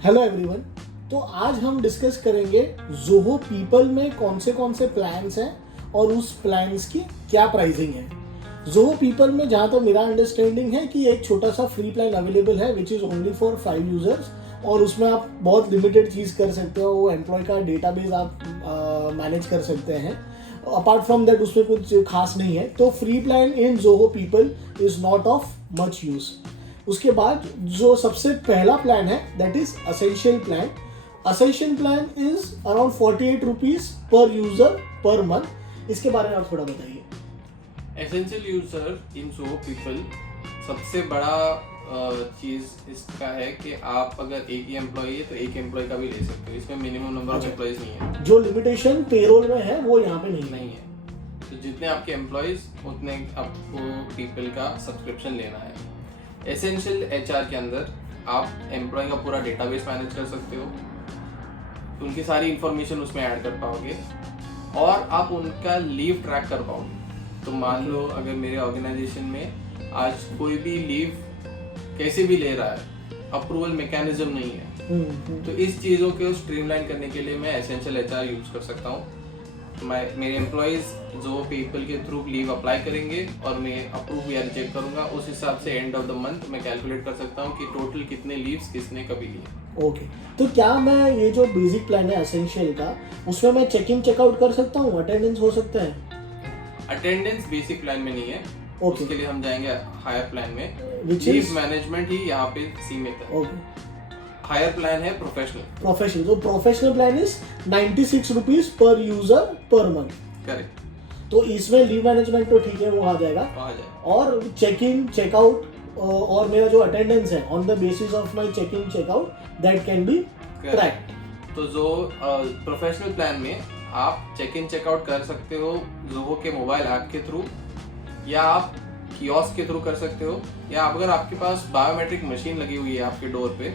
Hello everyone. तो आज हम डिस्कस करेंगे ज़ोहो पीपल में कौन से प्लान्स हैं और उस प्लान्स की क्या प्राइसिंग है। ज़ोहो पीपल में जहाँ तक मेरा अंडरस्टैंडिंग है कि एक छोटा सा फ्री प्लान अवेलेबल है which is only for 5 users और उसमें आप बहुत लिमिटेड चीज़ कर सकते हो। वो एम्प्लॉय का डेटाबेस आप मैनेज कर सकते हैं। अपार्ट फ्रॉम दैट उसमें कुछ खास नहीं है। तो free plan in Zoho people is not of much use. उसके बाद जो सबसे पहला प्लान है that is essential plan. Essential plan is around 48 rupees per user per month. इसके बारे में आप थोड़ा बताइए। एसेंशियल यूजर इन ज़ोहो पीपल सबसे बड़ा चीज इसका है कि आप अगर एक ही एम्प्लॉय है तो एक एम्प्लॉय का भी ले सकते हो। इसमें मिनिमम नंबर ऑफ एम्प्लॉयज नहीं है। जो लिमिटेशन पेरोल में है वो यहाँ पे नहीं है। तो जितने आपके एम्प्लॉयज उतने आपको पीपल का सब्सक्रिप्शन लेना है। एसेंशियल एचआर के अंदर आप एम्प्लॉय का पूरा डेटाबेस मैनेज कर सकते हो, उनकी सारी इंफॉर्मेशन उसमें ऐड कर पाओगे और आप उनका लीव ट्रैक कर पाओगे। तो मान लो अगर मेरे ऑर्गेनाइजेशन में आज कोई भी लीव कैसे भी ले रहा है, अप्रूवल मैकेनिज्म नहीं है, तो इस चीज़ों को स्ट्रीमलाइन करने के लिए मैं एसेंशियल एचआर यूज कर सकता हूँ। मेरे एम्प्लॉयज ज़ोहो पीपल के थ्रू लीव अप्लाई करेंगे और मैं अप्रूव या रिजेक्ट करूंगा। उस हिसाब से एंड ऑफ द मंथ मैं कैलकुलेट कर सकता हूँ कि टोटल कितने लीव्स किसने कभी लिए। ओके। तो क्या मैं ये जो बेसिक प्लान है एसेंशियल का, उसमें मैं चेक इन चेकआउट कर सकता हूँ, अटेंडेंस हो सकता है? अटेंडेंस बेसिक प्लान में नहीं है। Okay. उसके लिए हम जाएंगे हायर प्लान में। लीव मैनेजमेंट ही यहाँ पे सीमित है। हायर प्लान है प्रोफेशनल। तो professional plan is 96 rupees per user per month. Correct. तो इसमें लीव मैनेजमेंट तो ठीक है, वो आ जाएगा और चेक इन चेकआउट और मेरा जो अटेंडेंस है on the basis of my check in checkout that can be tracked. तो जो प्रोफेशनल प्लान में आप चेक इन चेकआउट कर सकते हो ज़ोहो के मोबाइल ऐप के थ्रू, या आप कियोस्क के थ्रू कर सकते हो, या अगर आपके पास बायोमेट्रिक मशीन लगी हुई है आपके डोर पे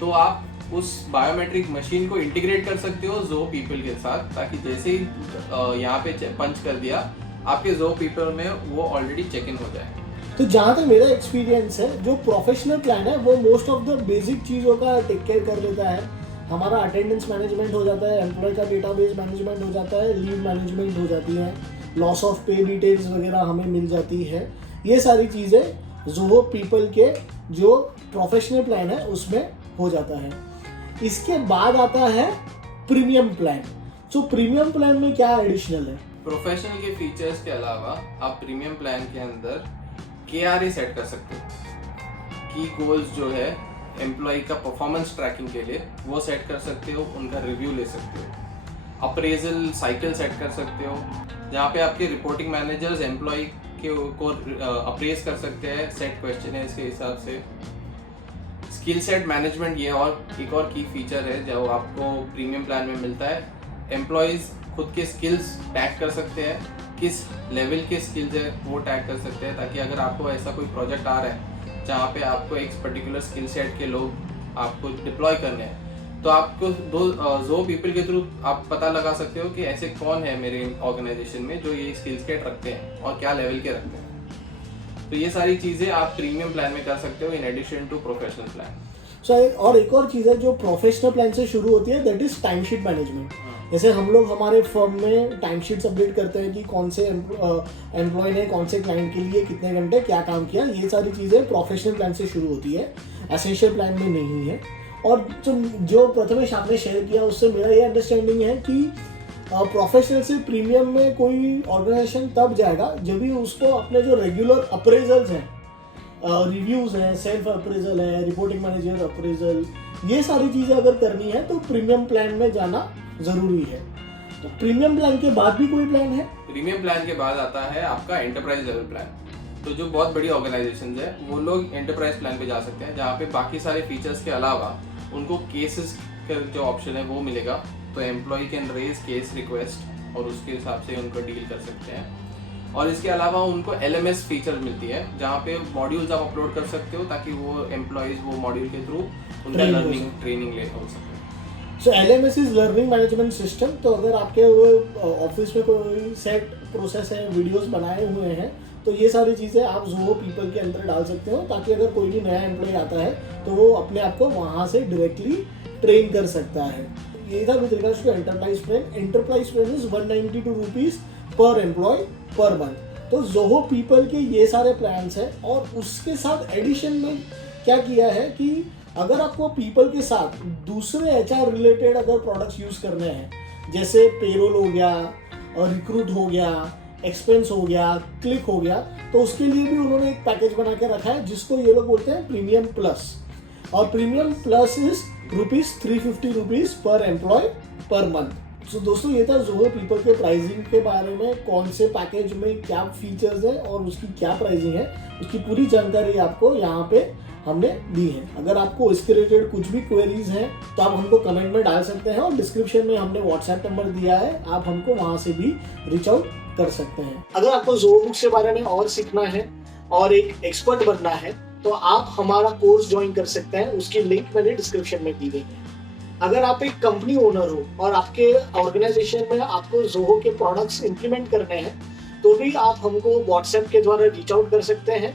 तो आप उस बायोमेट्रिक मशीन को इंटीग्रेट कर सकते हो ज़ोहो पीपल के साथ, ताकि जैसे ही यहाँ पे पंच कर दिया आपके ज़ोहो पीपल में वो ऑलरेडी चेक इन हो जाए। तो जहाँ तक मेरा एक्सपीरियंस है, जो प्रोफेशनल प्लान है वो मोस्ट ऑफ द बेसिक चीज़ों का टेक केयर कर लेता है। हमारा अटेंडेंस मैनेजमेंट हो जाता है, एम्प्लॉय का डेटाबेस मैनेजमेंट हो जाता है, लीव मैनेजमेंट हो जाती है, लॉस ऑफ पे डिटेल्स वगैरह हमें मिल जाती है। ये सारी चीज़ें ज़ोहो पीपल के जो प्रोफेशनल प्लान है उसमें हो जाता है। इसके बाद आता है प्रीमियम प्लान। तो प्रीमियम प्लान में क्या एडिशनल है? प्रोफेशनल के फीचर्स के अलावा आप प्रीमियम प्लान के अंदर KRA सेट कर सकते हो। की गोल्स जो है एम्प्लॉय का परफॉर्मेंस ट्रैकिंग के लिए वो सेट कर सकते हो, उनका रिव्यू ले सकते हो। अप्रेजल साइकिल सेट कर सकते हो जहाँ पे आपके रिपोर्टिंग मैनेजर्स एम्प्लॉय को अप्रेज कर सकते हैं सेट क्वेश्चनर्स के हिसाब से। स्किल सेट मैनेजमेंट ये और एक और की फीचर है जो आपको प्रीमियम प्लान में मिलता है। एम्प्लॉयज खुद के स्किल्स टैग कर सकते हैं, किस लेवल के स्किल्स है वो टैग कर सकते हैं, ताकि अगर आपको ऐसा कोई प्रोजेक्ट आ रहा है जहाँ पे आपको एक पर्टिकुलर स्किल सेट के लोग आपको डिप्लॉय करने हैं तो आपको ज़ोहो पीपल के थ्रू आप पता लगा सकते हो कि ऐसे कौन है मेरे ऑर्गेनाइजेशन में जो ये स्किल सेट रखते हैं और क्या लेवल के रखते हैं। तो ये सारी चीज़ें आप प्रीमियम प्लान में कर सकते हो in addition to professional plan. और एक और चीज़ है जो प्रोफेशनल प्लान से शुरू होती है, that is time sheet management. जैसे हम लोग हमारे फर्म में टाइम शीट्स अपडेट करते हैं कि कौन से एम्प्लॉय ने कौन से क्लाइंट के लिए कितने घंटे क्या काम किया। ये सारी चीज़ें प्रोफेशनल प्लान से शुरू होती है, एसेंशियल प्लान में नहीं है। और जो प्रथमेश आपने शेयर किया उससे मेरा ये अंडरस्टैंडिंग है कि प्रोफेशनल से प्रीमियम में कोई ऑर्गेनाइजेशन तब जाएगा जब भी उसको अपने जो रेगुलर अप्रेजल्स हैं, रिव्यूज़ हैं, सेल्फ अप्रेजल है, रिपोर्टिंग मैनेजर अप्रेजल, ये सारी चीज़ें अगर करनी है तो प्रीमियम प्लान में जाना ज़रूरी है। तो प्रीमियम प्लान के बाद भी कोई प्लान है? प्रीमियम प्लान के बाद आता है आपका एंटरप्राइज लेवल प्लान। तो जो बहुत बड़ी ऑर्गेनाइजेशंस है वो लोग एंटरप्राइज प्लान पे जा सकते हैं, जहाँ पे बाकी सारे फीचर्स के अलावा उनको केसेस का जो ऑप्शन है वो मिलेगा। तो employee can raise case request और उसके हिसाब से उनको डील कर सकते हैं। और इसके अलावा उनको LMS फीचर मिलती है जहाँ पे मॉड्यूल्स आप अपलोड कर सकते हो ताकि वो एम्प्लॉयज वो मॉड्यूल के थ्रू उनका लर्निंग ट्रेनिंग ले हो सके। सो LMS is learning management system. तो अगर आपके ऑफिस में कोई सेट प्रोसेस है, वीडियोस बनाए हुए हैं तो ये सारी चीज़ें आप ज़ोहो पीपल के अंदर डाल सकते हो, ताकि अगर कोई भी नया एम्प्लॉय आता है तो वो अपने आप को वहाँ से डायरेक्टली ट्रेन कर सकता है। ये था with regards to enterprise plan. Enterprise plan is 192 rupees per employee per month. तो ज़ोहो पीपल के ये सारे प्लान्स हैं, और उसके साथ एडिशन में क्या किया है कि अगर आपको पीपल के साथ दूसरे HR रिलेटेड अगर प्रोडक्ट्स यूज़ करने हैं, जैसे पेरोल हो गया और रिक्रूट हो गया, एक्सपेंस हो गया, क्लिक हो गया, तो उसके लिए भी उन्होंने एक पैकेज बना के रखा है जिसको ये लोग बोलते हैं प्रीमियम प्लस। और प्रीमियम प्लस इज ₹350 पर एम्प्लॉय पर मंथ। तो दोस्तों ये था ज़ोहो पीपल के प्राइसिंग के बारे में, कौन से पैकेज में क्या फीचर्स है और उसकी क्या प्राइसिंग है, उसकी पूरी जानकारी आपको यहाँ पे हमने दी है। अगर आपको इसके रिलेटेड कुछ भी क्वेरीज हैं तो आप हमको कमेंट में डाल सकते हैं, और डिस्क्रिप्शन में हमने व्हाट्सएप नंबर दिया है, आप हमको वहाँ से भी रीच आउट कर सकते हैं। अगर आपको ज़ोहो बुक्स के बारे में और सीखना है और एक एक्सपर्ट बनना है तो आप हमारा कोर्स ज्वाइन कर सकते हैं, उसकी लिंक मैंने डिस्क्रिप्शन में दी गई है। अगर आप एक कंपनी ओनर हो और आपके ऑर्गेनाइजेशन में आपको ज़ोहो के प्रोडक्ट्स इंप्लीमेंट करने हैं तो भी आप हमको व्हाट्सएप के द्वारा रीच आउट कर सकते हैं।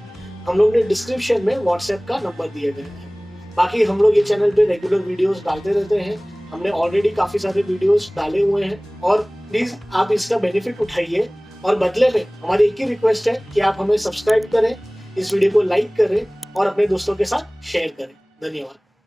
हम लोग ने डिस्क्रिप्शन में व्हाट्सएप का नंबर दिए गए हैं। बाकी हम लोग ये चैनल पे रेगुलर वीडियोस डालते रहते हैं, हमने ऑलरेडी काफ़ी सारे वीडियोस डाले हुए हैं, और प्लीज़ आप इसका बेनिफिट उठाइए। और बदले में हमारी एक ही रिक्वेस्ट है कि आप हमें सब्सक्राइब करें, इस वीडियो को लाइक करें और अपने दोस्तों के साथ शेयर करें। धन्यवाद।